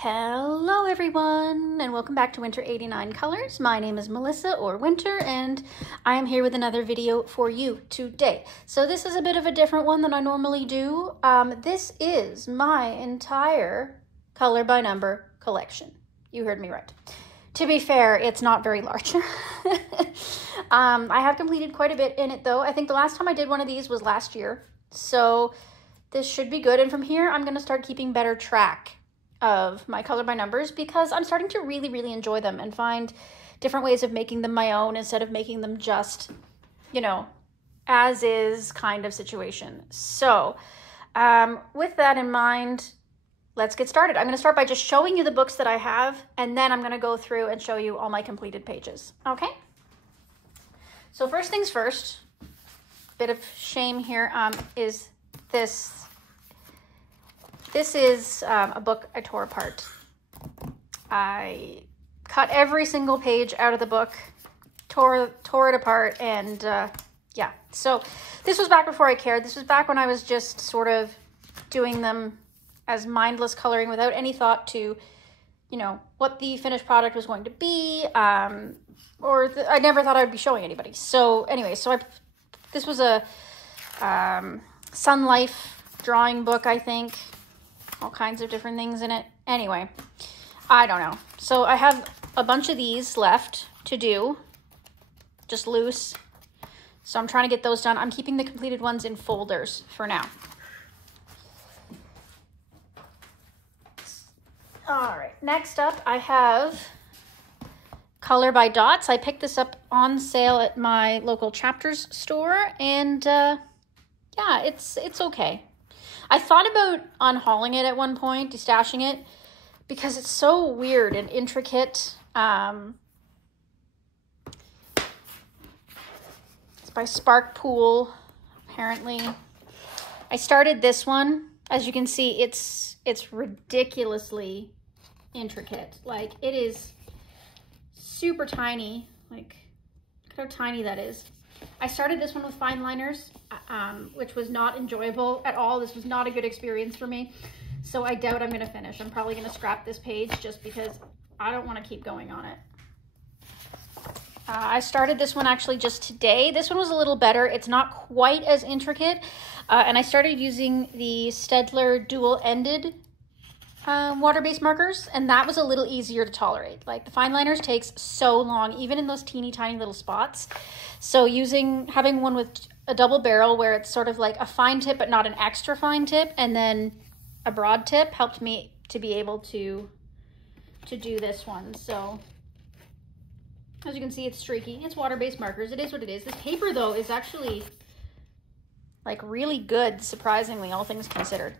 Hello everyone, and welcome back to Winter 89 Colors. My name is Melissa, or Winter, and I am here with another video for you today. So this is a bit of a different one than I normally do. This is my entire color by number collection. You heard me right. To be fair, it's not very large. I have completed quite a bit in it though. I think the last time I did one of these was last year. So this should be good. And from here, I'm going to start keeping better track of my color by numbers because I'm starting to really enjoy them and find different ways of making them my own instead of making them just, you know, as is kind of situation. So with that in mind, let's get started. I'm going to start by just showing you the books that I have, and then I'm going to go through and show you all my completed pages. Okay? So first things first, bit of shame here, is this. This is a book I tore apart. I cut every single page out of the book, tore it apart, and yeah. So this was back before I cared. This was back when I was just sort of doing them as mindless coloring without any thought to, you know, what the finished product was going to be, I never thought I would be showing anybody. So anyway, this was a Sun Life drawing book, I think. All kinds of different things in it. Anyway, I don't know. So I have a bunch of these left to do, just loose. So I'm trying to get those done. I'm keeping the completed ones in folders for now. All right, next up I have Color by Dots. I picked this up on sale at my local Chapters store, and yeah, it's okay. I thought about unhauling it at one point, destashing it, because it's so weird and intricate. It's by Spark Pool, apparently. I started this one. As you can see, it's ridiculously intricate. Like, it is super tiny. Like, look at how tiny that is. I started this one with fine liners, which was not enjoyable at all. This was not a good experience for me. So I doubt I'm going to finish. I'm probably going to scrap this page just because I don't want to keep going on it. I started this one actually just today. This one was a little better. It's not quite as intricate. And I started using the Staedtler dual-ended water-based markers, and that was a little easier to tolerate. Like, the fine liners takes so long, even in those teeny tiny little spots. So having one with a double barrel where it's sort of like a fine tip but not an extra fine tip, and then a broad tip, helped me to be able to do this one. So as you can see, it's streaky. It's water-based markers. It is what it is. This paper though is actually like really good, surprisingly, all things considered.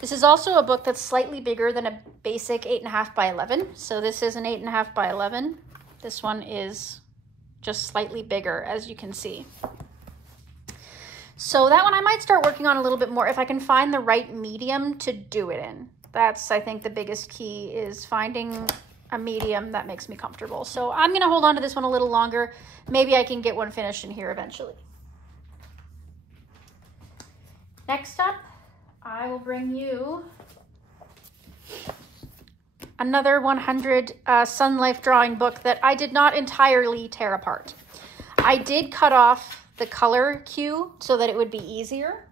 This is also a book that's slightly bigger than a basic 8.5 by 11. So this is an 8.5 by 11. This one is just slightly bigger, as you can see. So that one I might start working on a little bit more if I can find the right medium to do it in. That's, I think, the biggest key, is finding a medium that makes me comfortable. So I'm gonna hold on to this one a little longer. Maybe I can get one finished in here eventually. Next up, I will bring you another 100 Sun Life drawing book that I did not entirely tear apart. I did cut off the color cue so that it would be easier.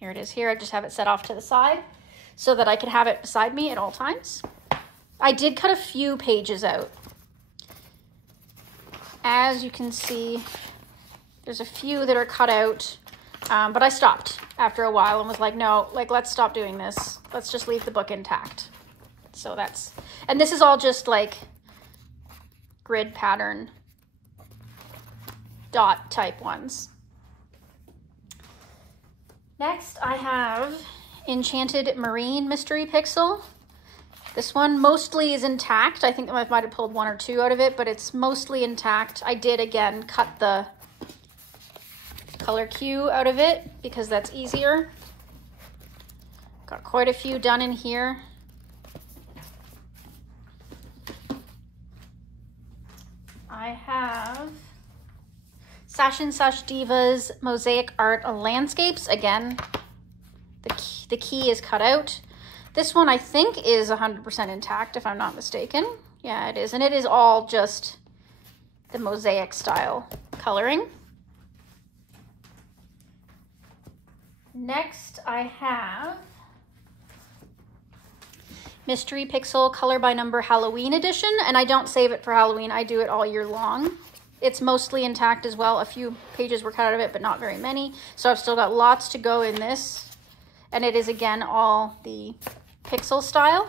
Here it is here. I just have it set off to the side so that I could have it beside me at all times. I did cut a few pages out. As you can see, there's a few that are cut out. But I stopped after a while and was like, no, like, let's stop doing this. Let's just leave the book intact. So and this is all just like grid pattern dot type ones. Next, I have Enchanted Marine Mystery Pixel. This one mostly is intact. I think I might have pulled one or two out of it, but it's mostly intact. I did, again, cut the color cue out of it because that's easier. Got quite a few done in here. I have Sash and Sash Divas Mosaic Art Landscapes. Again, the key is cut out. This one I think is 100% intact, if I'm not mistaken. Yeah, it is. And it is all just the mosaic style coloring. Next, I have Mystery Pixel Color by Number Halloween Edition, and I don't save it for Halloween. I do it all year long. It's mostly intact as well. A few pages were cut out of it, but not very many. So I've still got lots to go in this. And it is, again, all the pixel style.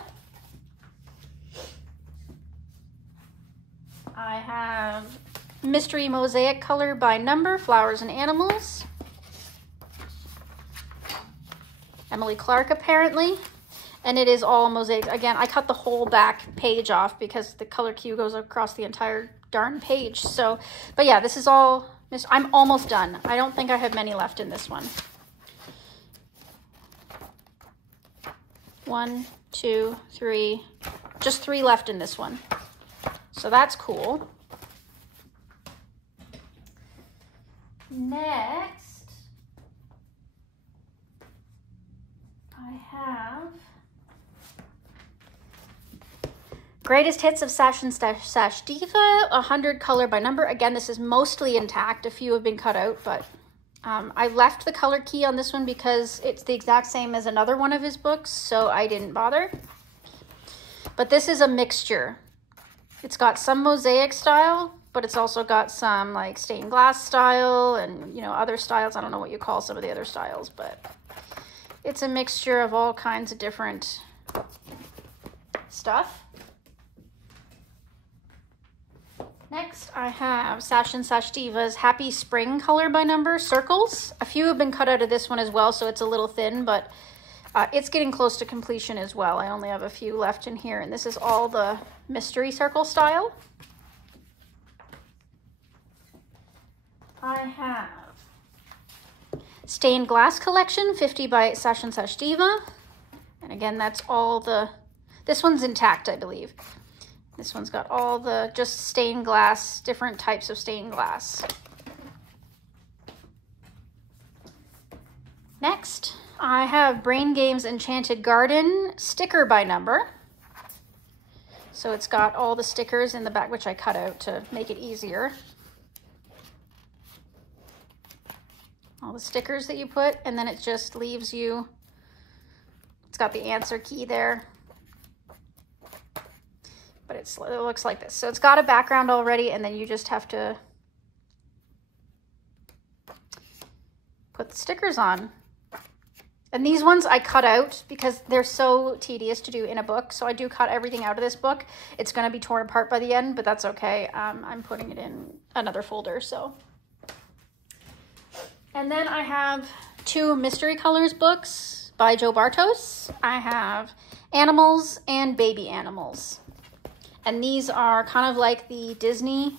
I have Mystery Mosaic Color by Number, Flowers and Animals. Emily Clark, apparently. And it is all mosaic. Again, I cut the whole back page off because the color cue goes across the entire darn page. So, but yeah, this is all, I'm almost done. I don't think I have many left in this one. 1, 2, 3, just 3 left in this one. So that's cool. Next, I have Greatest Hits of Sash and Sash Diva, 100 color by number. Again, this is mostly intact. A few have been cut out, but I left the color key on this one because it's the exact same as another one of his books, so I didn't bother. But this is a mixture. It's got some mosaic style, but it's also got some like stained glass style and, you know, other styles. I don't know what you call some of the other styles, but it's a mixture of all kinds of different stuff. Next, I have Sash and Sash Diva's Happy Spring Color by Number Circles. A few have been cut out of this one as well, so it's a little thin, but it's getting close to completion as well. I only have a few left in here, and this is all the mystery circle style. I have Stained Glass Collection, 50 by Sash and Sash Diva. And again, that's all the, this one's intact, I believe. This one's got all the just stained glass, different types of stained glass. Next, I have Brain Games Enchanted Garden sticker by number. So it's got all the stickers in the back, which I cut out to make it easier. All the stickers that you put, and then it just leaves you, it's got the answer key there. But it looks like this. So it's got a background already, and then you just have to put the stickers on. And these ones I cut out because they're so tedious to do in a book. So I do cut everything out of this book. It's going to be torn apart by the end, but that's okay. I'm putting it in another folder, so. And then I have 2 Mystery Colors books by Joe Bartos. I have Animals and Baby Animals. And these are kind of like the Disney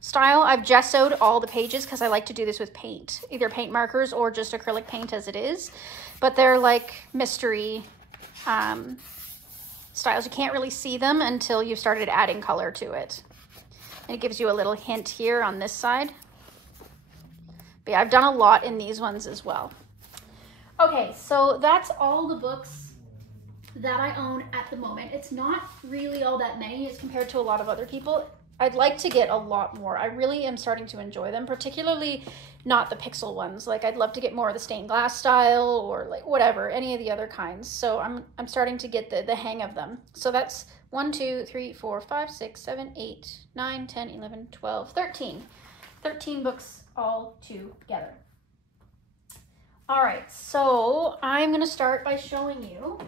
style. I've gessoed all the pages because I like to do this with paint, either paint markers or just acrylic paint as it is. But they're like mystery styles. You can't really see them until you've started adding color to it. And it gives you a little hint here on this side. But yeah, I've done a lot in these ones as well. Okay, so that's all the books that I own at the moment. It's not really all that many as compared to a lot of other people. I'd like to get a lot more. I really am starting to enjoy them, particularly not the pixel ones. Like I'd love to get more of the stained glass style or like whatever, any of the other kinds. So I'm starting to get the hang of them. So that's 1, 2, 3, 4, 5, 6, 7, 8, 9, 10, 11, 12, 13. 13 books all together. All right, so I'm gonna start by showing you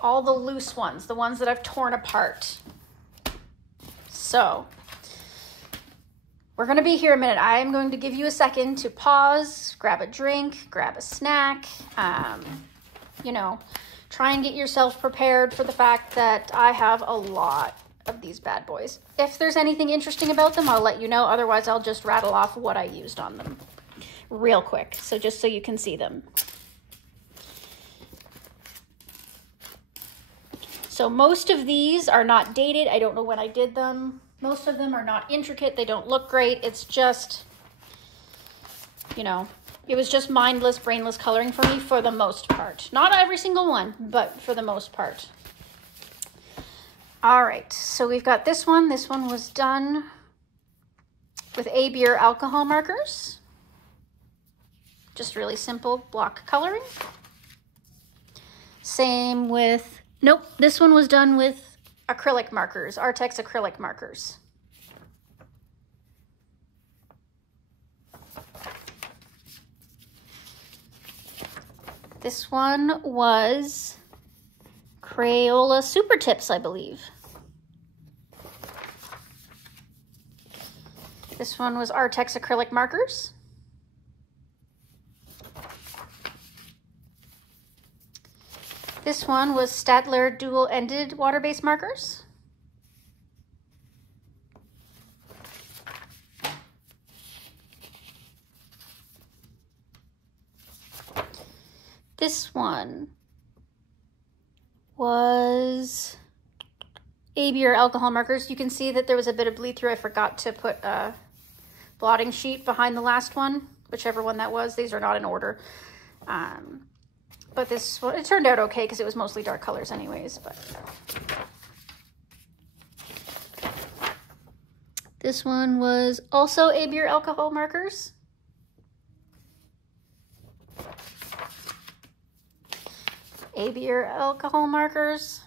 all the loose ones, the ones that I've torn apart. So we're gonna be here a minute. I'm going to give you a second to pause, grab a drink, grab a snack, you know, try and get yourself prepared for the fact that I have a lot of these bad boys. If there's anything interesting about them, I'll let you know. Otherwise, I'll just rattle off what I used on them real quick. So just so you can see them. So So most of these are not dated. I don't know when I did them. Most of them are not intricate. They don't look great. It's just, you know, it was just mindless, brainless coloring for me for the most part. Not every single one, but for the most part. All right, so we've got this one. This one was done with A-Beer alcohol markers. Just really simple block coloring. Same with, nope, this one was done with acrylic markers, Artex acrylic markers. This one was Crayola Super Tips, I believe. This one was Artex acrylic markers. This one was Staedtler dual-ended water-based markers. This one was A-Beer alcohol markers. You can see that there was a bit of bleed through. I forgot to put a blotting sheet behind the last one, whichever one that was. These are not in order. But this one, it turned out okay because it was mostly dark colors anyways. But this one was also A-Beer alcohol markers. A-Beer alcohol markers.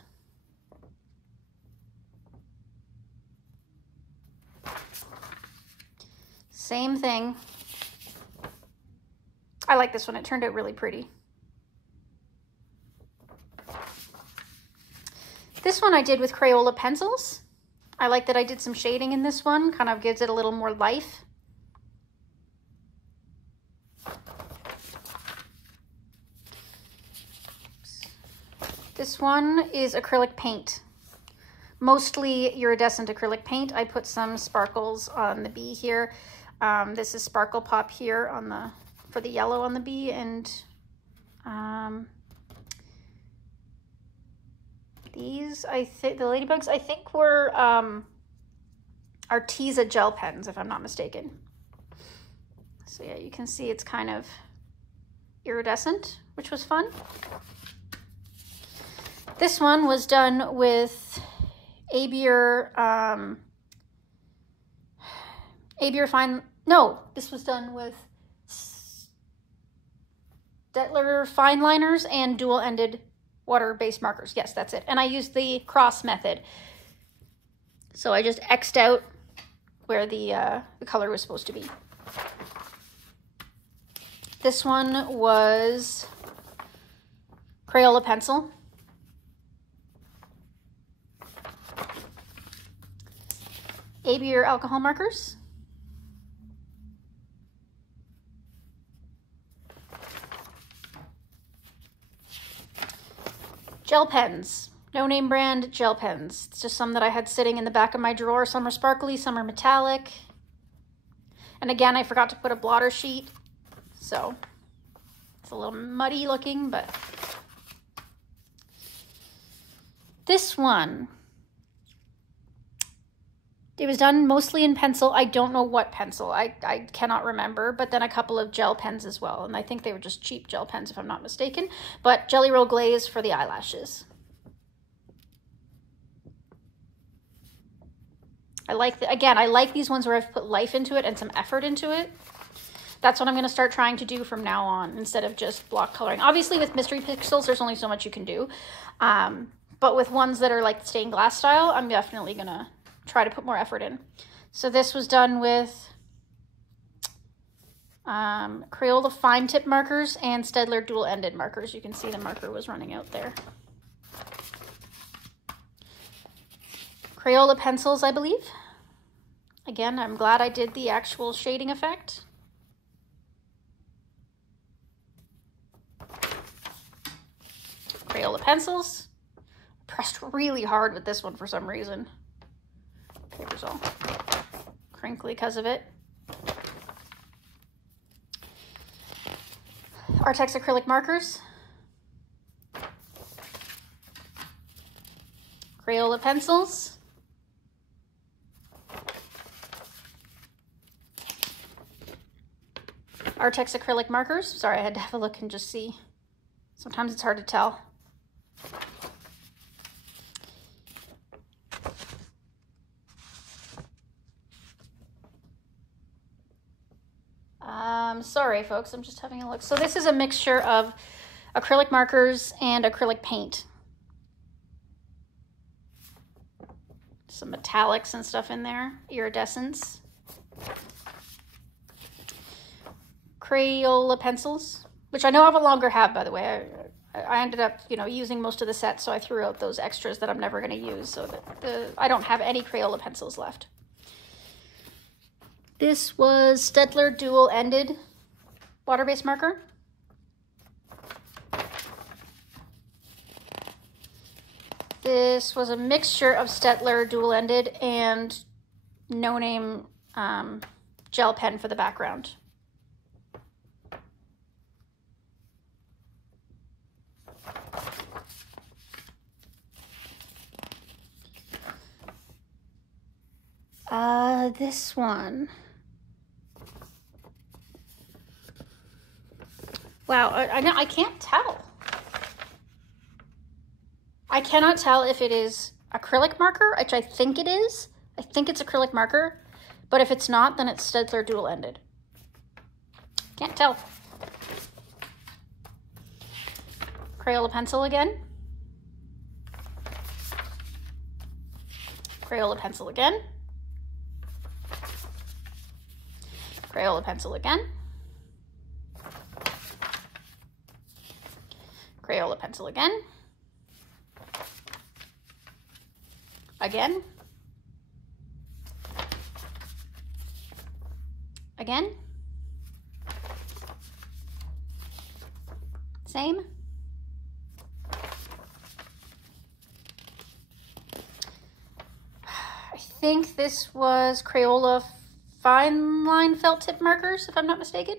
Same thing. I like this one. It turned out really pretty. This one I did with Crayola pencils. I like that I did some shading in this one. Kind of gives it a little more life. This one is acrylic paint, mostly iridescent acrylic paint. I put some sparkles on the bee here. This is Sparkle Pop here on for the yellow on the bee, and these, the ladybugs, I think were Arteza gel pens, if I'm not mistaken. So yeah, you can see it's kind of iridescent, which was fun. This one was done with A-Beer, A-Beer Fine, no, this was done with Staedtler fine liners and dual-ended water-based markers. Yes, that's it. And I used the cross method. So I just X'd out where the color was supposed to be. This one was Crayola pencil. A-Beer alcohol markers. Gel pens. No name brand gel pens. It's just some that I had sitting in the back of my drawer. Some are sparkly, some are metallic. And again, I forgot to put a blotter sheet, so it's a little muddy looking, but this one, it was done mostly in pencil. I don't know what pencil. I cannot remember, but then a couple of gel pens as well. And I think they were just cheap gel pens, if I'm not mistaken. But Jelly Roll Glaze for the eyelashes. I like, again, I like these ones where I've put life into it and some effort into it. That's what I'm going to start trying to do from now on, instead of just block coloring. Obviously, with Mystery Pixels, there's only so much you can do. But with ones that are like stained glass style, I'm definitely going to try to put more effort in. So this was done with Crayola fine tip markers and Staedtler dual-ended markers. You can see the marker was running out there. Crayola pencils, I believe. Again, I'm glad I did the actual shading effect. Crayola pencils. Pressed really hard with this one for some reason. Paper's all crinkly because of it. Artex acrylic markers. Crayola pencils. Artex acrylic markers. Sorry, I had to have a look and just see. Sometimes it's hard to tell. Sorry, folks, I'm just having a look. So this is a mixture of acrylic markers and acrylic paint. Some metallics and stuff in there, iridescence. Crayola pencils, which I no longer have, by the way. I ended up, using most of the set, so I threw out those extras that I'm never going to use, so that I don't have any Crayola pencils left. This was Staedtler dual-ended water-based marker. This was a mixture of Staedtler dual-ended and no-name gel pen for the background. This one. Wow, I can't tell. I cannot tell if it is acrylic marker, which I think it is. I think it's acrylic marker, but if it's not, then it's Staedtler dual-ended. Can't tell. Crayola pencil again. Crayola pencil again. Crayola pencil again. Crayola pencil again. Again. Again. Same. I think this was Crayola fine line felt tip markers, if I'm not mistaken.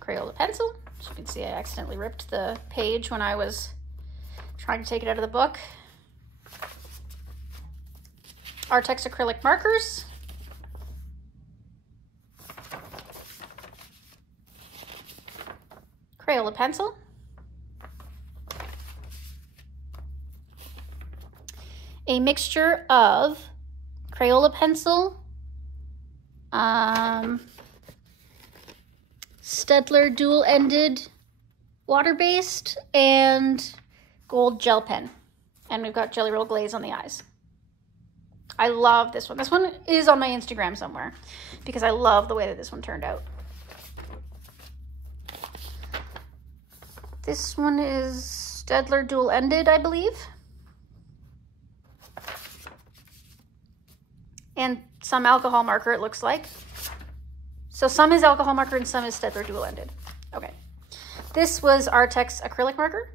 Crayola pencil. As you can see, I accidentally ripped the page when I was trying to take it out of the book. Artex acrylic markers. Crayola pencil. A mixture of Crayola pencil, Staedtler dual-ended water-based, and gold gel pen. And we've got Jelly Roll glaze on the eyes. I love this one. This one is on my Instagram somewhere because I love the way that this one turned out. This one is Staedtler dual-ended, I believe. And some alcohol marker, it looks like. So some is alcohol marker and some is Staedtler dual-ended. Okay. This was Artex acrylic marker.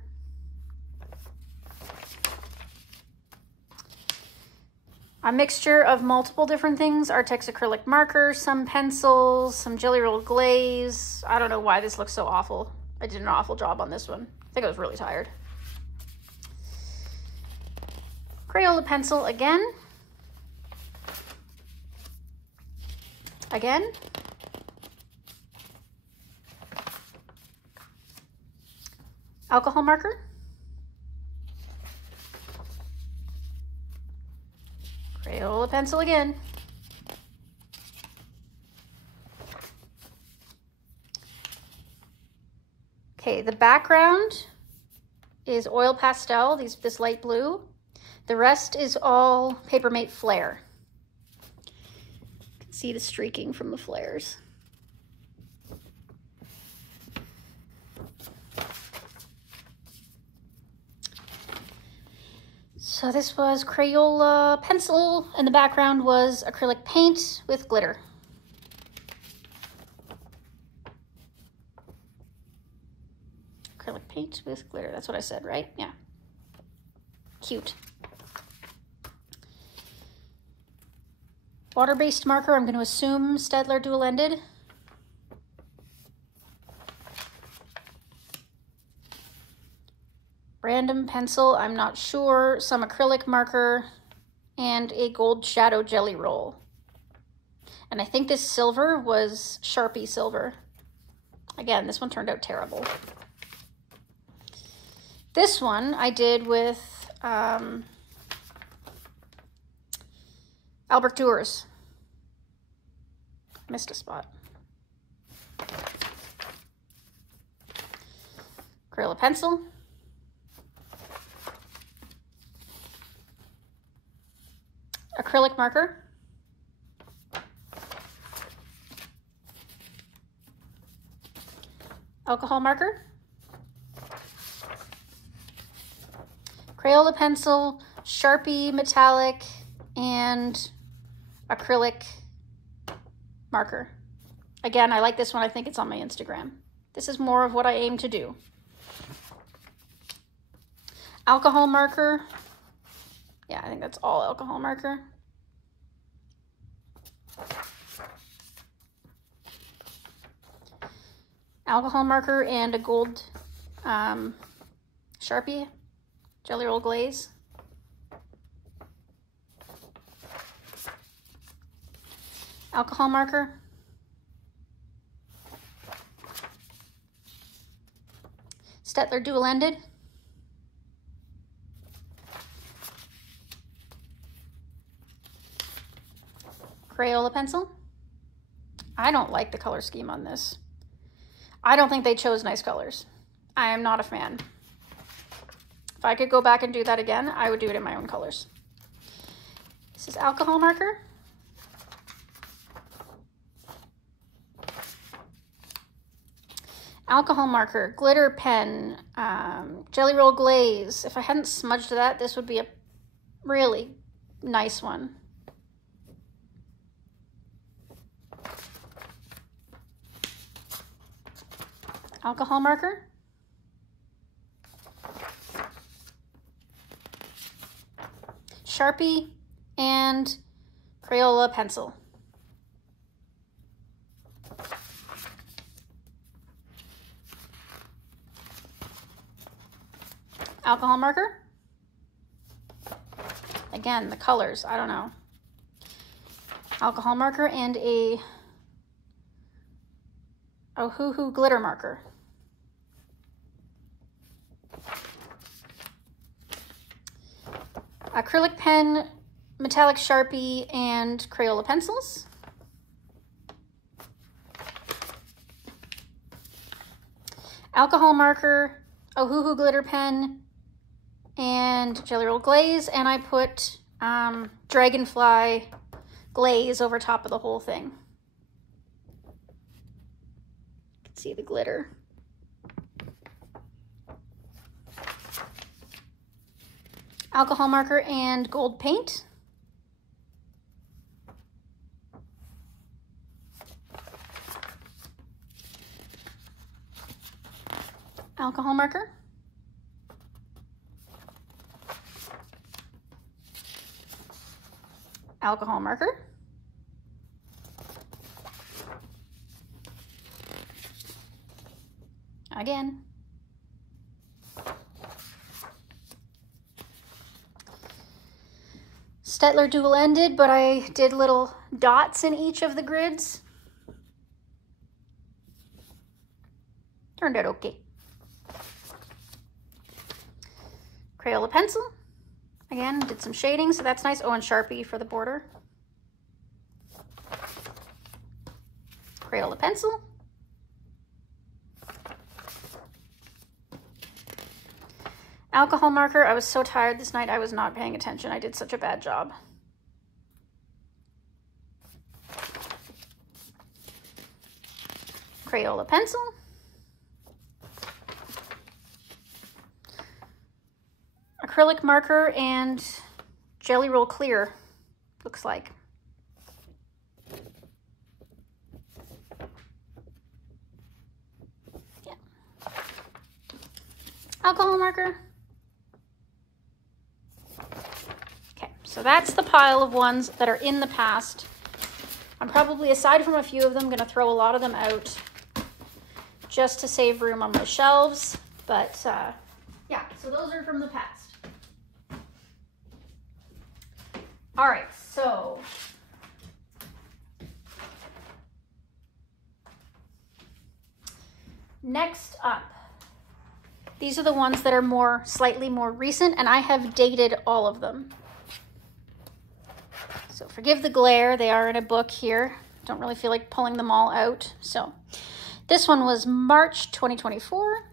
A mixture of multiple different things. Artex acrylic marker, some pencils, some Jelly Roll glaze. I don't know why this looks so awful. I did an awful job on this one. I think I was really tired. Crayola pencil again. Again. Alcohol marker. Crayola pencil again. Okay, the background is oil pastel, this light blue. The rest is all Papermate Flare. See the streaking from the flares. So this was Crayola pencil, and the background was acrylic paint with glitter. Acrylic paint with glitter, that's what I said, right? Yeah. Cute. Water-based marker, I'm going to assume Staedtler dual-ended. pencil, I'm not sure, some acrylic marker, and a gold shadow jelly roll. And I think this silver was Sharpie silver. Again, this one turned out terrible. This one I did with Albert Duers. Missed a spot. Crayola pencil. Acrylic marker. Alcohol marker. Crayola pencil, Sharpie metallic, and acrylic marker. Again, I like this one. I think it's on my Instagram. This is more of what I aim to do. Alcohol marker. Yeah, I think that's all alcohol marker. Alcohol marker and a gold Sharpie Jelly Roll Glaze. Alcohol marker. Staedtler dual-ended. Crayola pencil. I don't like the color scheme on this. I don't think they chose nice colors. I am not a fan. If I could go back and do that again, I would do it in my own colors. This is alcohol marker. Alcohol marker, glitter pen, Jelly Roll Glaze. If I hadn't smudged that, this would be a really nice one. Alcohol marker. Sharpie and Crayola pencil. Alcohol marker. Again, the colors, I don't know. Alcohol marker and a Ohuhu glitter marker. Acrylic pen, metallic Sharpie, and Crayola pencils. Alcohol marker, Ohuhu glitter pen, and Jelly Roll Glaze, and I put Dragonfly glaze over top of the whole thing. You can see the glitter. Alcohol marker and gold paint. Alcohol marker. Alcohol marker. Again. Staedtler dual-ended, but I did little dots in each of the grids. Turned out okay. Crayola pencil. Again, did some shading, so that's nice. Oh, and Sharpie for the border. Crayola pencil. Alcohol marker. I was so tired this night, I was not paying attention. I did such a bad job. Crayola pencil. Acrylic marker and Jelly Roll clear, looks like. Yeah. Alcohol marker. Okay, so that's the pile of ones that are in the past. I'm probably, aside from a few of them, going to throw a lot of them out just to save room on my shelves. But yeah, so so those are from the past. All right, so next up, these are the ones that are slightly more recent, and I have dated all of them. So forgive the glare, they are in a book here. Don't really feel like pulling them all out. So this one was March 2024,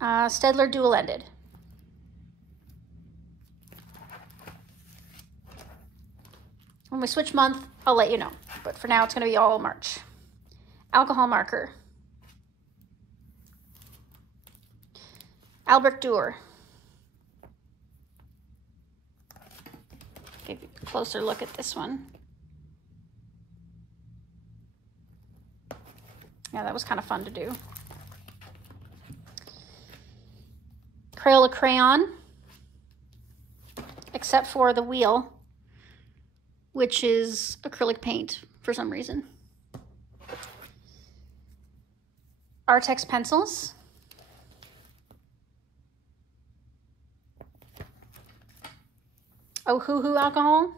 Staedtler dual-ended. When we switch month, I'll let you know, but for now it's gonna be all March. Alcohol marker. Albrecht Dürer. Give you a closer look at this one. Yeah, that was kind of fun to do. Crayola crayon, except for the wheel, which is acrylic paint for some reason. Artex pencils. Ohuhu alcohol.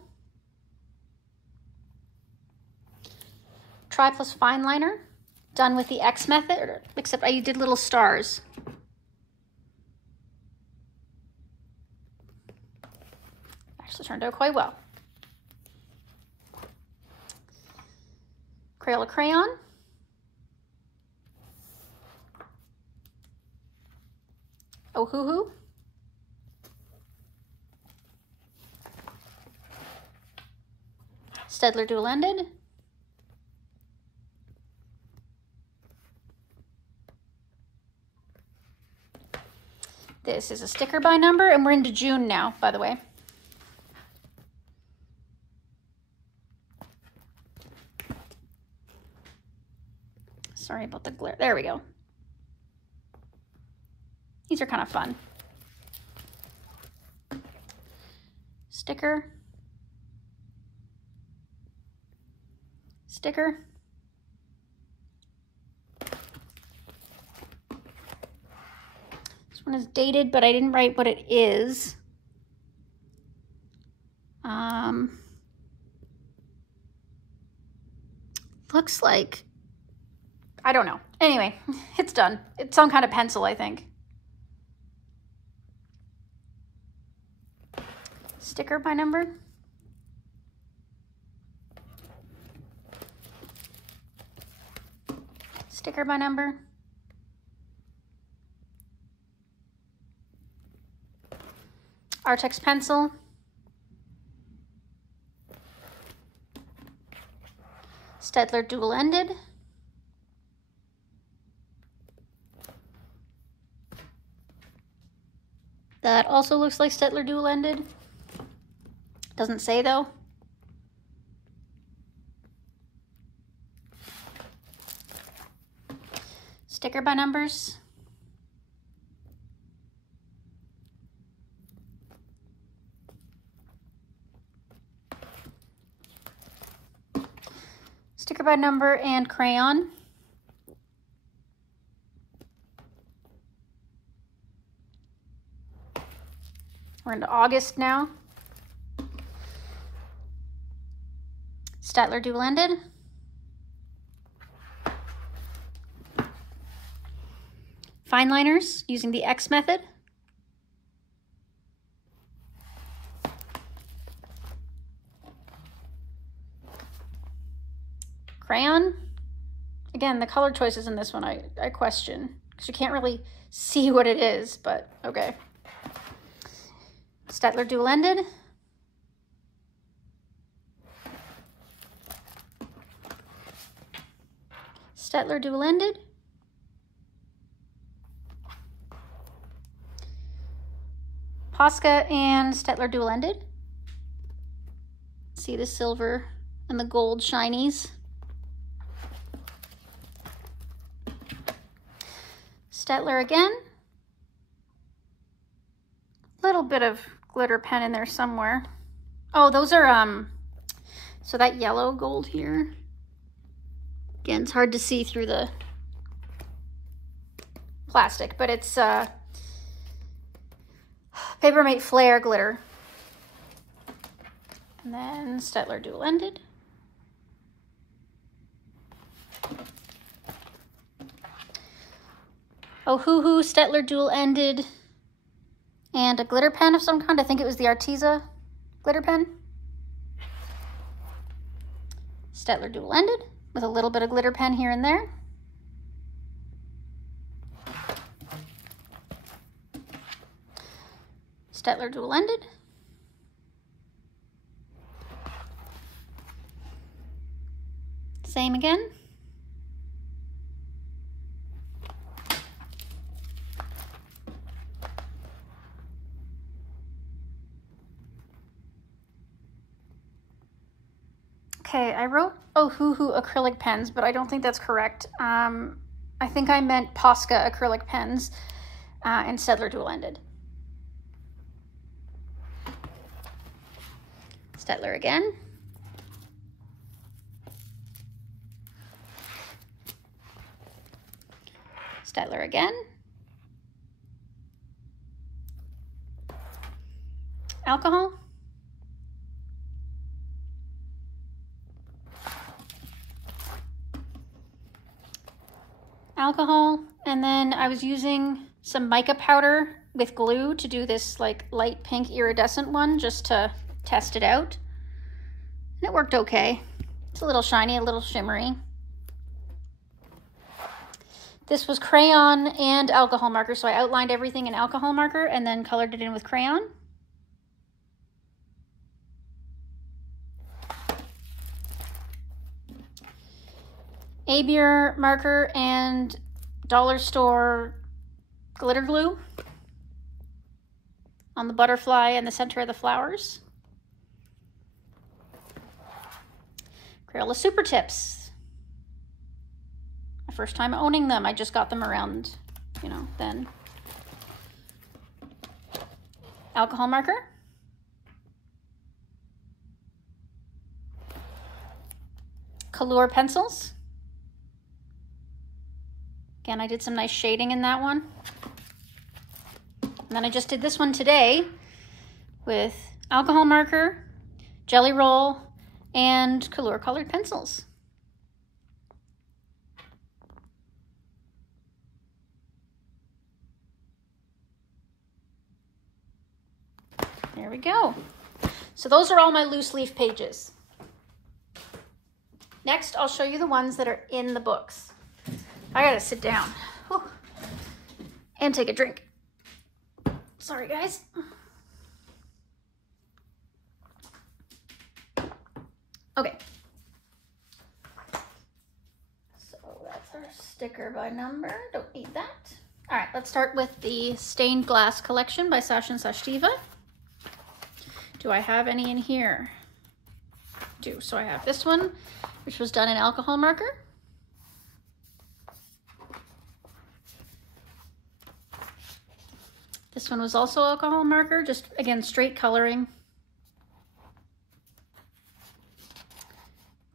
Tri Plus fine liner, done with the X method, except I did little stars. Actually turned out quite well. Crayola crayon. Ohuhu. Staedtler dual-ended. This is a sticker by number, and we're into June now, by the way. Sorry about the glare. There we go. These are kind of fun. Sticker. Sticker. This one is dated, but I didn't write what it is. Looks like, I don't know. Anyway, it's done. It's some kind of pencil, I think. Sticker by number. Sticker by number. Artex pencil. Staedtler dual-ended. That also looks like Staedtler dual-ended. Doesn't say though. Sticker by numbers. Sticker by number and crayon. We're into August now. Staedtler dual-ended. Fine liners using the X method. Crayon. Again, the color choices in this one I question, because you can't really see what it is, but okay. Staedtler dual-ended. Staedtler dual-ended. Posca and Staedtler dual-ended. See the silver and the gold shinies. Staedtler again. Little bit of glitter pen in there somewhere. Oh, those are, so that yellow gold here. Again, it's hard to see through the plastic, but it's Papermate Flare glitter. And then Staedtler dual-ended. Ohuhu Staedtler dual-ended. And a glitter pen of some kind. I think it was the Arteza glitter pen. Staedtler dual-ended with a little bit of glitter pen here and there. Staedtler dual-ended. Same again. Okay, I wrote Ohuhu acrylic pens, but I don't think that's correct. I think I meant Posca acrylic pens and Staedtler dual-ended. Staedtler again. Staedtler again. Alcohol. Alcohol, and then I was using some mica powder with glue to do this like light pink iridescent one just to test it out. And it worked okay. It's a little shiny, a little shimmery. This was crayon and alcohol marker, so I outlined everything in alcohol marker and then colored it in with crayon. Abier marker and dollar store glitter glue on the butterfly and the center of the flowers. Crayola Super Tips. My first time owning them. I just got them around, then. Alcohol marker. Color pencils. Again, I did some nice shading in that one. And then I just did this one today with alcohol marker, Jelly Roll, and Color colored pencils. There we go. So those are all my loose leaf pages. Next, I'll show you the ones that are in the books. I gotta sit down. Whew. And take a drink. Sorry, guys. Okay. So that's our sticker by number. Don't need that. All right, let's start with the Stained Glass Collection by Sash and Sashtiva. Do I have any in here? Do. So I have this one, which was done in alcohol marker. This one was also alcohol marker, just again, straight coloring.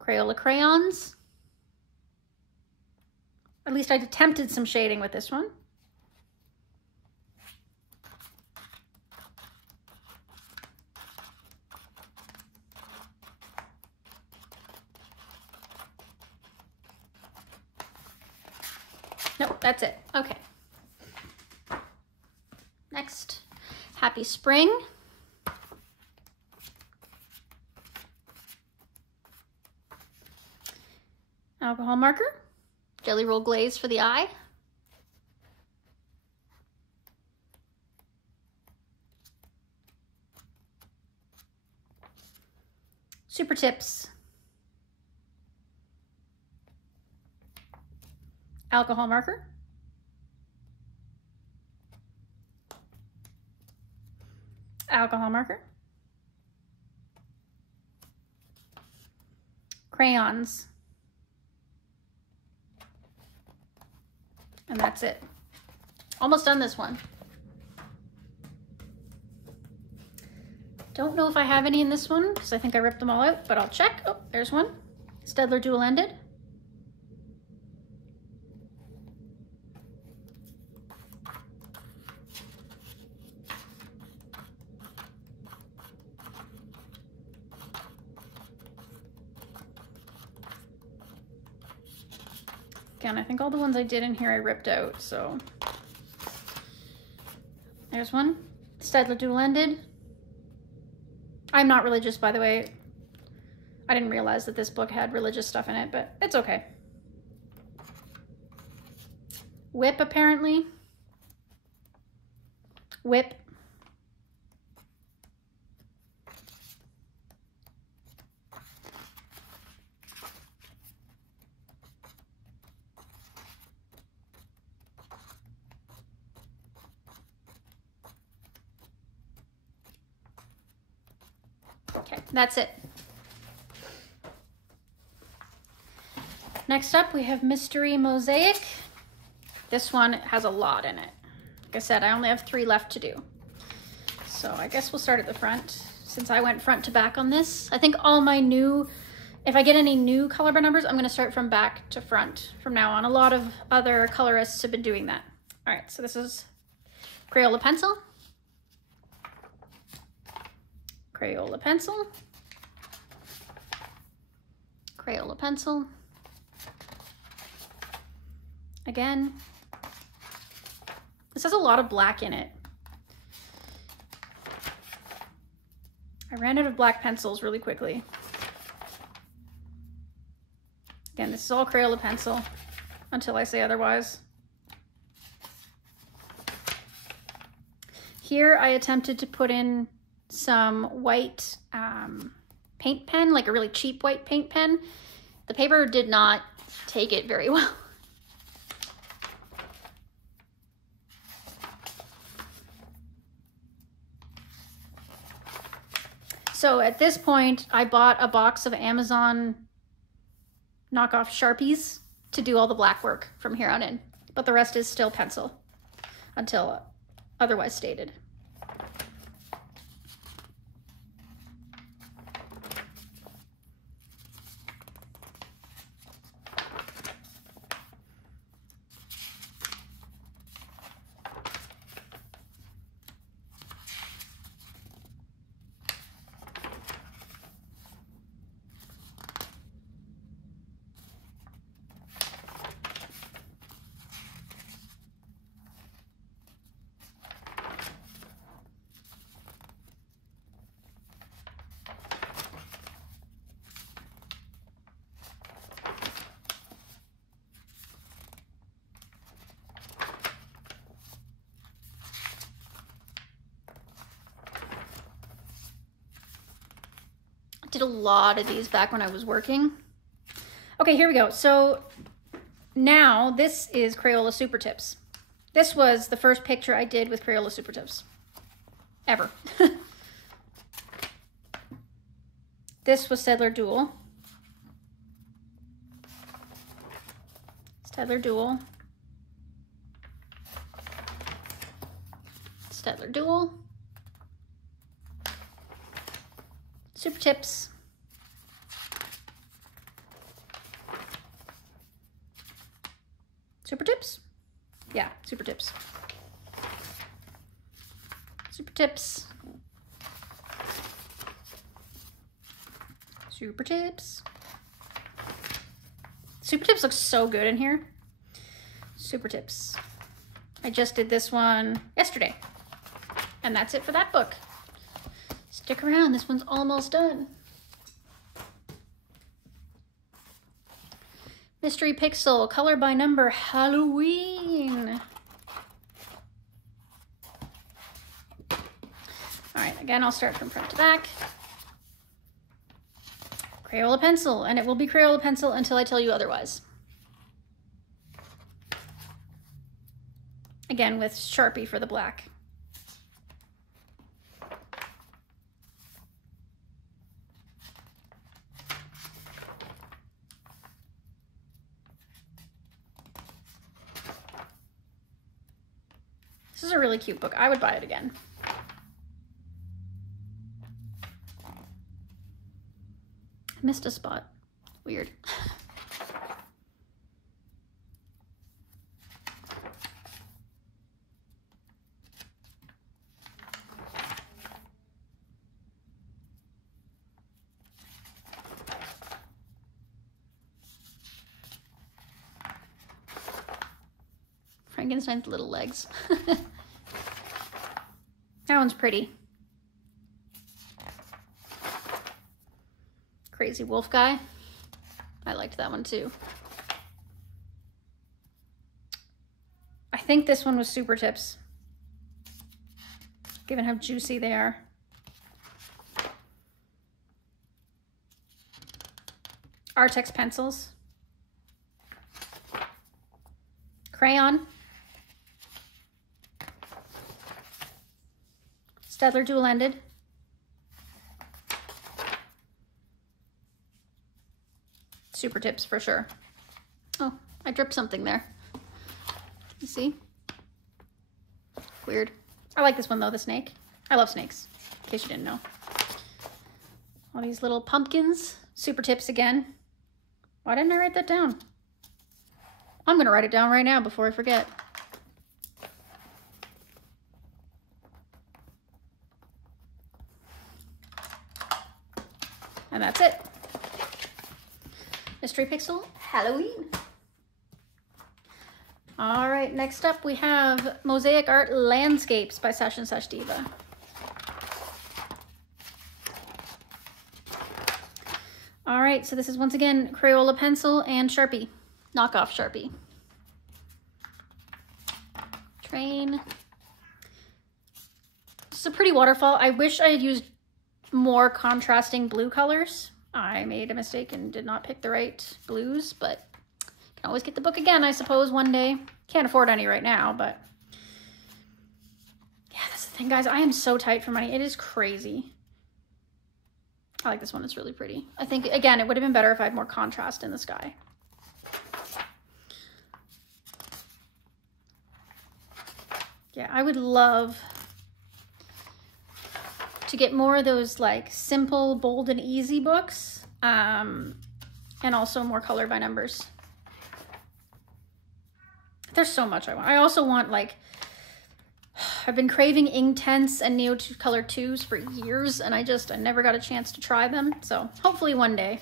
Crayola crayons. At least I attempted some shading with this one. Nope, that's it. Okay. Next, Happy Spring. Alcohol marker. Jelly Roll glaze for the eye. Super Tips. Alcohol marker. Alcohol marker. Crayons. And that's it. Almost done this one. Don't know if I have any in this one because I think I ripped them all out, but I'll check. Oh, there's one. Staedtler dual-ended. Again, I think all the ones I did in here I ripped out, so. There's one. Staedtler dual-ended. I'm not religious, by the way. I didn't realize that this book had religious stuff in it, but it's okay. Whip, apparently. Whip. Okay, that's it. Next up, we have Mystery Mosaic. This one has a lot in it. Like I said, I only have 3 left to do. So I guess we'll start at the front, since I went front to back on this. I think all my new, if I get any new color by numbers, I'm gonna start from back to front from now on. A lot of other colorists have been doing that. All right, so this is Crayola pencil. Crayola pencil. Crayola pencil. Again. This has a lot of black in it. I ran out of black pencils really quickly. Again, this is all Crayola pencil until I say otherwise. Here I attempted to put in some white paint pen, like a really cheap white paint pen. The paper did not take it very well. So at this point, I bought a box of Amazon knockoff Sharpies to do all the black work from here on in. But the rest is still pencil until otherwise stated. Did a lot of these back when I was working. Okay, here we go. So now this is Crayola Super Tips. This was the first picture I did with Crayola Super Tips ever. This was Staedtler Dual. Staedtler Dual. Staedtler Dual. Super Tips. Super Tips? Yeah, Super Tips. Super Tips. Super Tips. Super Tips looks so good in here. Super Tips. I just did this one yesterday. And that's it for that book. Stick around, this one's almost done. Mystery Pixel, color by number, Halloween. All right, again, I'll start from front to back. Crayola pencil, and it will be Crayola pencil until I tell you otherwise. Again, with Sharpie for the black. This is a really cute book. I would buy it again. I missed a spot. Weird. Frankenstein's little legs. That one's pretty. Crazy wolf guy. I liked that one too. I think this one was Super Tips, given how juicy they are. Artex pencils. Crayon. Staedtler dual-ended. Super Tips for sure. Oh, I dripped something there. You see? Weird. I like this one though, the snake. I love snakes, in case you didn't know. All these little pumpkins. Super Tips again. Why didn't I write that down? I'm gonna write it down right now before I forget. And that's it. Mystery Pixel Halloween. All right, next up we have Mosaic Art Landscapes by Sash and Sash Diva. All right, so this is once again Crayola pencil and Sharpie, knockoff Sharpie. Train. This is a pretty waterfall. I wish I had used more contrasting blue colors. I made a mistake and did not pick the right blues, but can always get the book again, I suppose, one day. Can't afford any right now, but yeah, that's the thing, guys. I am so tight for money. It is crazy. I like this one. It's really pretty. I think, again, it would have been better if I had more contrast in the sky. Yeah, I would love to get more of those like simple, bold, and easy books, and also more color by numbers. There's so much I want. I also want, like, I've been craving Inktense and Neocolor 2s for years, and I never got a chance to try them. So hopefully one day.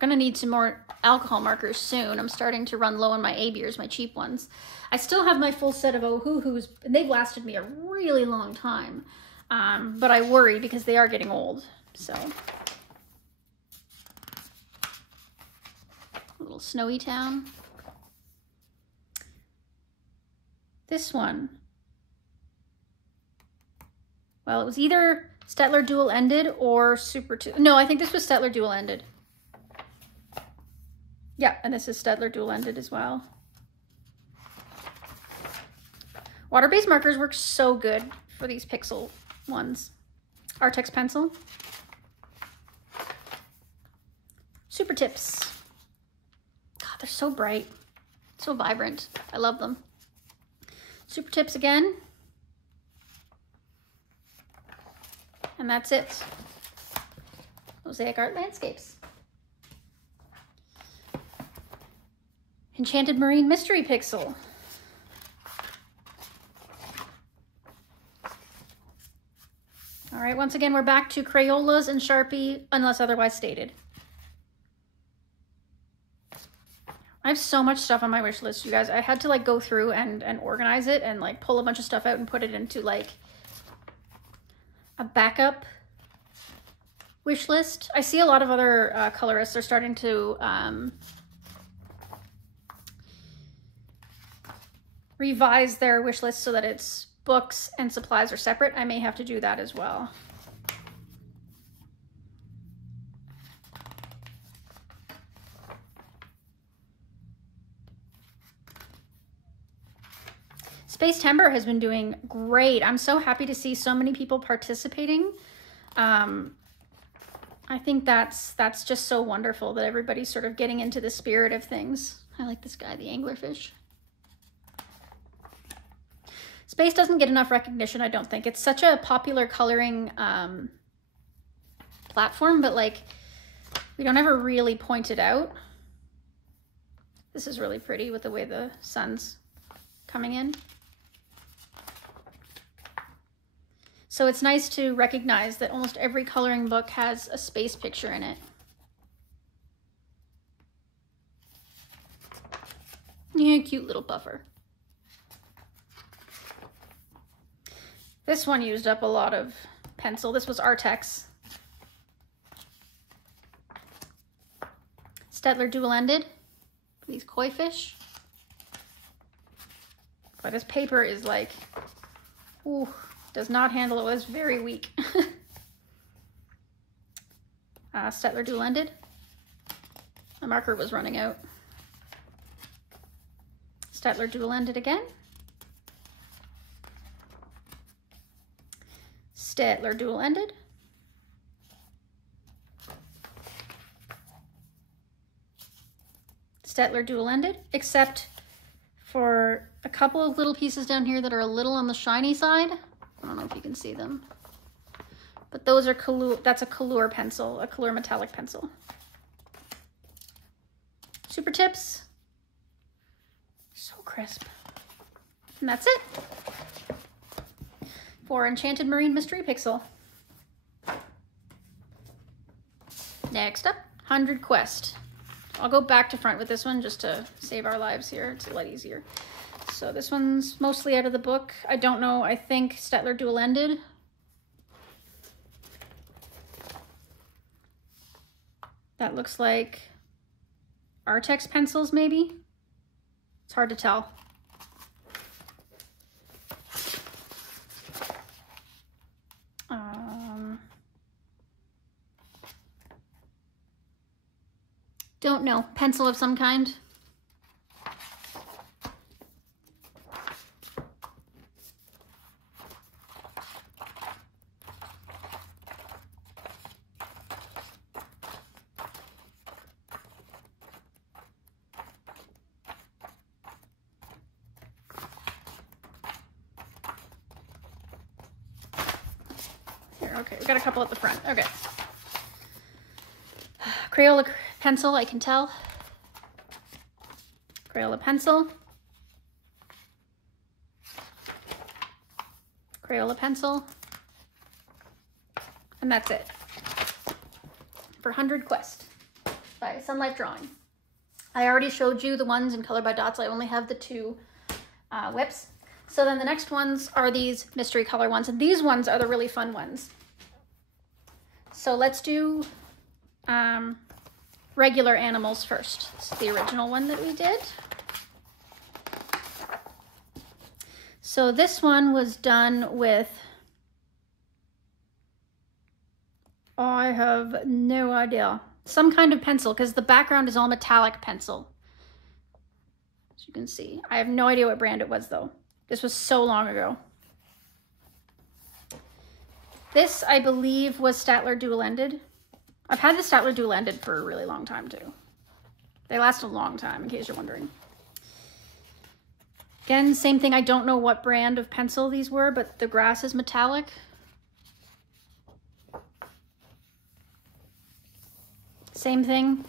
I'm gonna need some more alcohol markers soon. I'm starting to run low on my A-Beers, my cheap ones. I still have my full set of Ohuhus, and they've lasted me a really long time. But I worry because they are getting old, so. A little snowy town. This one. Well, it was either Staedtler dual-ended or Super Tips. No, I think this was Staedtler dual-ended. Yeah, and this is Staedtler dual-ended as well. Water-based markers work so good for these pixel ones. Artex pencil. Super Tips. God, they're so bright, so vibrant. I love them. Super Tips again. And that's it. Mosaic Art Landscapes. Enchanted Marine Mystery Pixel. All right, once again, we're back to Crayolas and Sharpie, unless otherwise stated. I have so much stuff on my wish list, you guys. I had to like go through and organize it and like pull a bunch of stuff out and put it into like a backup wish list. I see a lot of other colorists are starting to revise their wish list so that it's books and supplies are separate. I may have to do that as well. Space Timber has been doing great. I'm so happy to see so many people participating. I think that's just so wonderful that everybody's sort of getting into the spirit of things. I like this guy, the anglerfish. Space doesn't get enough recognition, I don't think. It's such a popular coloring platform, but like we don't ever really point it out. This is really pretty with the way the sun's coming in. So it's nice to recognize that almost every coloring book has a space picture in it. Yeah, cute little puffer. This one used up a lot of pencil. This was Artex. Staedtler dual-ended. These koi fish. But this paper is like, ooh, does not handle it. It's very weak. Staedtler dual-ended. The marker was running out. Staedtler dual-ended again. Staedtler dual-ended. Staedtler dual-ended, except for a couple of little pieces down here that are a little on the shiny side. I don't know if you can see them. But those are Color, that's a Color pencil, a Color metallic pencil. Super Tips. So crisp. And that's it for Enchanted Marine Mystery Pixel. Next up, 100 Quest. I'll go back to front with this one just to save our lives here. It's a lot easier. So this one's mostly out of the book. I don't know, I think Staedtler dual-ended. That looks like Artex pencils, maybe? It's hard to tell. Don't know. Pencil of some kind. Here, okay, we got a couple at the front. Okay. Crayola pencil, I can tell. Crayola pencil. Crayola pencil. And that's it for 100 Quest by Sun Life Drawing. I already showed you the ones in Color by Dots. I only have the two whips. So then the next ones are these mystery color ones, and these ones are the really fun ones. So let's do regular animals first. It's the original one that we did. So this one was done with, I have no idea, some kind of pencil, because the background is all metallic pencil. As you can see, I have no idea what brand it was though. This was so long ago. This, I believe, was Staedtler dual-ended. I've had the Staedtler dual-ended for a really long time too. They last a long time, in case you're wondering. Again, same thing. I don't know what brand of pencil these were, but the grass is metallic. Same thing.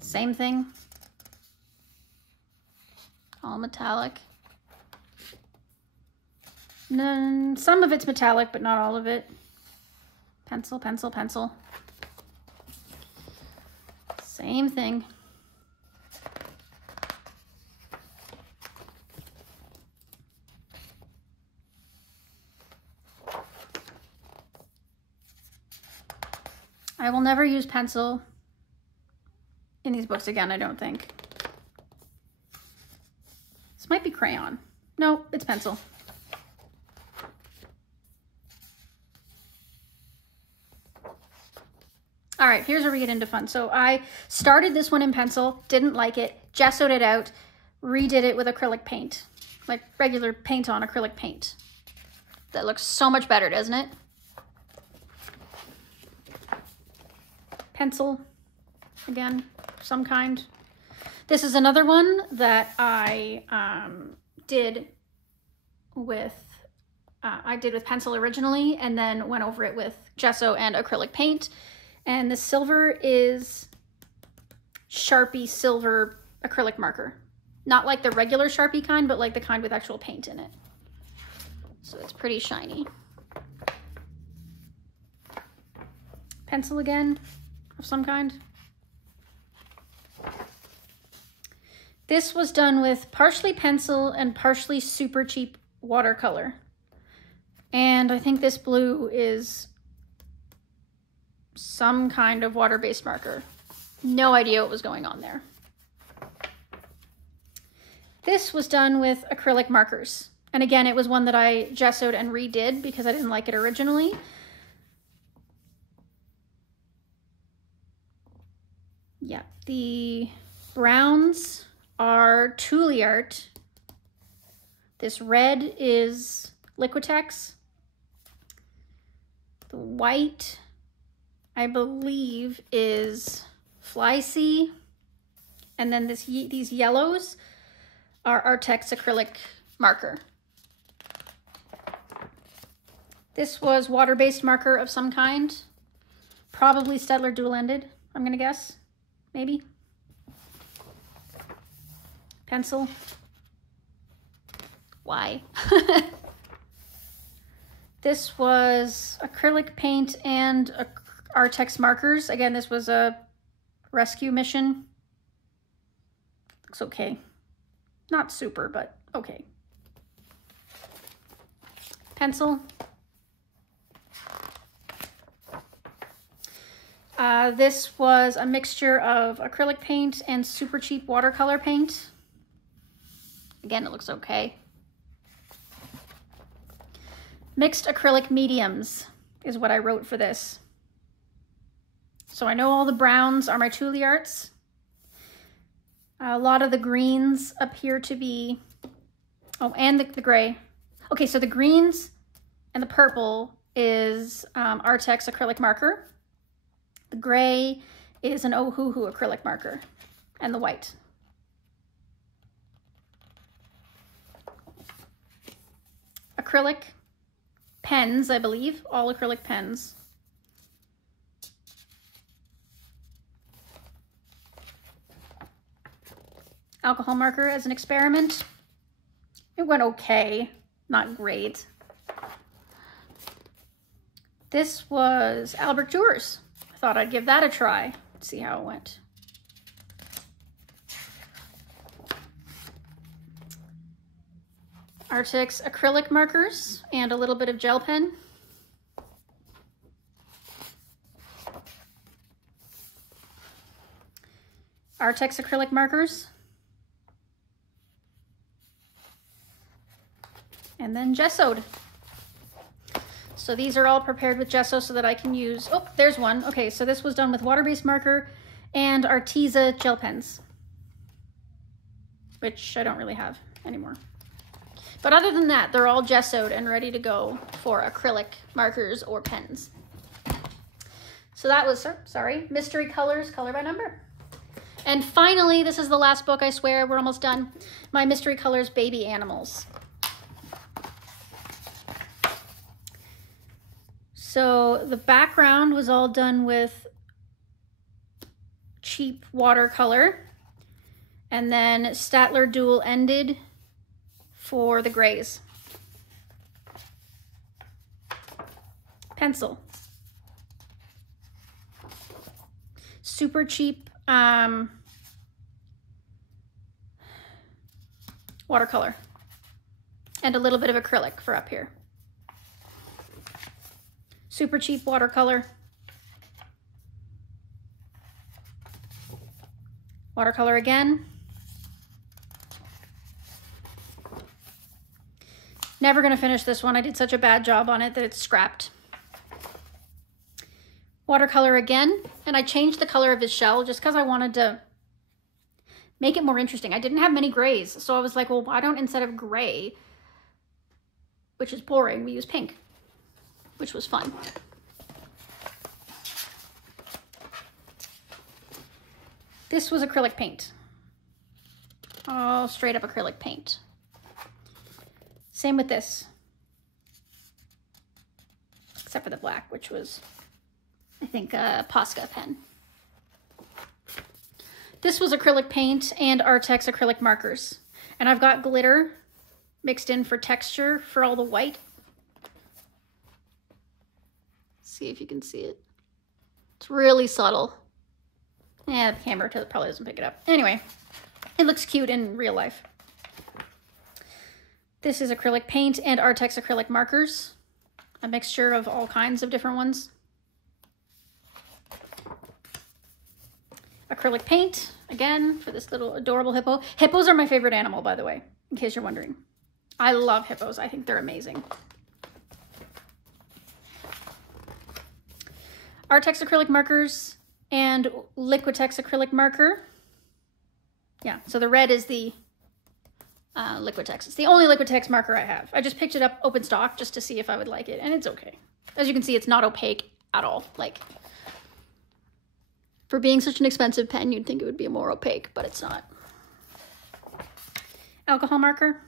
Same thing. All metallic. Some of it's metallic, but not all of it. Pencil, pencil, pencil. Same thing. I will never use pencil in these books again, I don't think. This might be crayon. No, it's pencil. All right, here's where we get into fun. So I started this one in pencil, didn't like it, gessoed it out, redid it with acrylic paint, like regular paint on acrylic paint. That looks so much better, doesn't it? Pencil, again, some kind. This is another one that I did with pencil originally, and then went over it with gesso and acrylic paint. And the silver is Sharpie silver acrylic marker. Not like the regular Sharpie kind, but like the kind with actual paint in it. So it's pretty shiny. pencil again of some kind. This was done with partially pencil and partially super cheap watercolor. And I think this blue is some kind of water-based marker. No idea what was going on there. This was done with acrylic markers. And again, it was one that I gessoed and redid because I didn't like it originally. Yeah, the browns are Tule Art. This red is Liquitex. The white, I believe, is Fly-See. And then these yellows are Artex acrylic marker. This was water-based marker of some kind. Probably Staedtler dual-ended, I'm gonna guess. Maybe. Pencil. Why? This was acrylic paint and Artex markers. Again, this was a rescue mission. Looks okay. Not super, but okay. Pencil. This was a mixture of acrylic paint and super cheap watercolor paint. Again, it looks okay. Mixed acrylic mediums is what I wrote for this. So I know all the browns are my Tule Arts. A lot of the greens appear to be, oh, and the gray. Okay, so the greens and the purple is Artex acrylic marker. The gray is an Ohuhu acrylic marker, and the white. Acrylic pens, I believe, all acrylic pens. Alcohol marker as an experiment. It went okay, not great. This was Albrecht Dürer. I thought I'd give that a try, see how it went. Artex acrylic markers and a little bit of gel pen. Artex acrylic markers. And then gessoed. So these are all prepared with gesso so that I can use, oh, there's one. Okay, so this was done with water-based marker and Arteza gel pens, which I don't really have anymore. But other than that, they're all gessoed and ready to go for acrylic markers or pens. So that was, sorry, Mystery Colors, Color by Number. And finally, this is the last book, I swear, we're almost done. My Mystery Colors Baby Animals. So the background was all done with cheap watercolor, and then Staedtler dual-ended for the grays. Pencil. Super cheap watercolor. And a little bit of acrylic for up here. Super cheap watercolor. Watercolor again. Never gonna finish this one. I did such a bad job on it that it's scrapped. Watercolor again, and I changed the color of his shell just because I wanted to make it more interesting. I didn't have many grays, so I was like, well, why don't, instead of gray, which is boring, we use pink, which was fun. This was acrylic paint. Oh, straight up acrylic paint. Same with this. Except for the black, which was, I think, a Posca pen. This was acrylic paint and Artex acrylic markers. And I've got glitter mixed in for texture for all the white. See if you can see it. It's really subtle. Yeah, the camera probably doesn't pick it up. Anyway, it looks cute in real life. This is acrylic paint and Artex acrylic markers. A mixture of all kinds of different ones. Acrylic paint, again, for this little adorable hippo. Hippos are my favorite animal, by the way, in case you're wondering. I love hippos. I think they're amazing. Artex acrylic markers and Liquitex acrylic marker. Yeah, so the red is the Liquitex. It's the only Liquitex marker I have. I just picked it up open stock just to see if I would like it, and it's okay. As you can see, it's not opaque at all. Like, for being such an expensive pen, you'd think it would be more opaque, but it's not. Alcohol marker.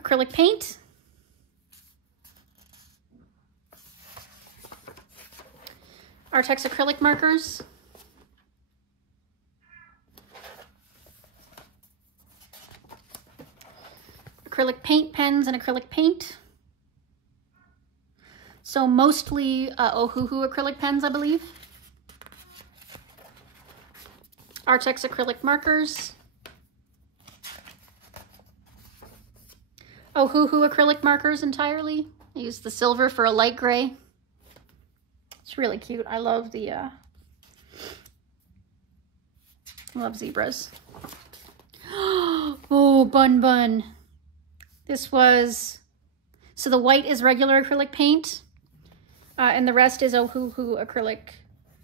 Acrylic paint. Artex acrylic markers. Acrylic paint pens and acrylic paint. So mostly Ohuhu acrylic pens, I believe. Artex acrylic markers. Ohuhu acrylic markers entirely. I use the silver for a light gray. It's really cute. I love the, love zebras. Oh, Bun Bun. This was, so the white is regular acrylic paint, and the rest is Ohuhu acrylic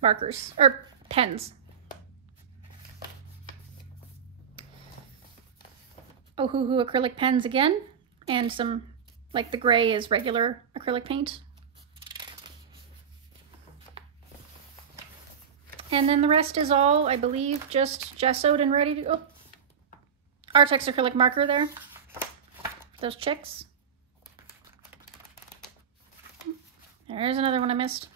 markers, or pens. Ohuhu acrylic pens again, and some, like the gray is regular acrylic paint. And then the rest is all, I believe, just gessoed and ready to go. Artex acrylic marker there. Those chicks. There's another one I missed.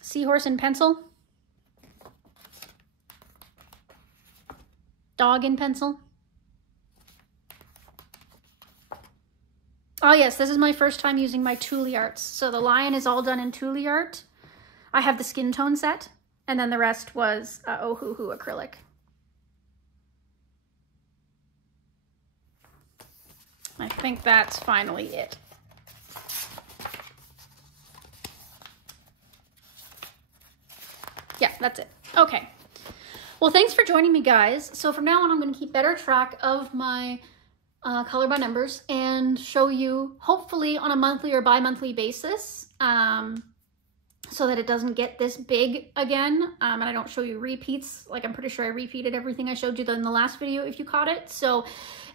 Seahorse in pencil. Dog in pencil. Oh yes, this is my first time using my Tule Arts. So the lion is all done in Tule Art. I have the skin tone set, and then the rest was Ohuhu acrylic. I think that's finally it. Yeah, that's it. Okay. Well, thanks for joining me, guys. So from now on, I'm going to keep better track of my color by numbers and show you, hopefully on a monthly or bi-monthly basis, so that it doesn't get this big again, and I don't show you repeats. Like, I'm pretty sure I repeated everything I showed you in the last video if you caught it. So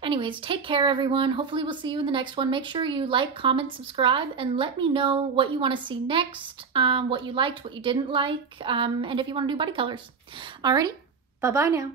anyways, take care, everyone. Hopefully we'll see you in the next one. Make sure you like, comment, subscribe, and let me know what you want to see next, what you liked, what you didn't like, and if you want to do buddy colors. Alrighty, bye-bye now.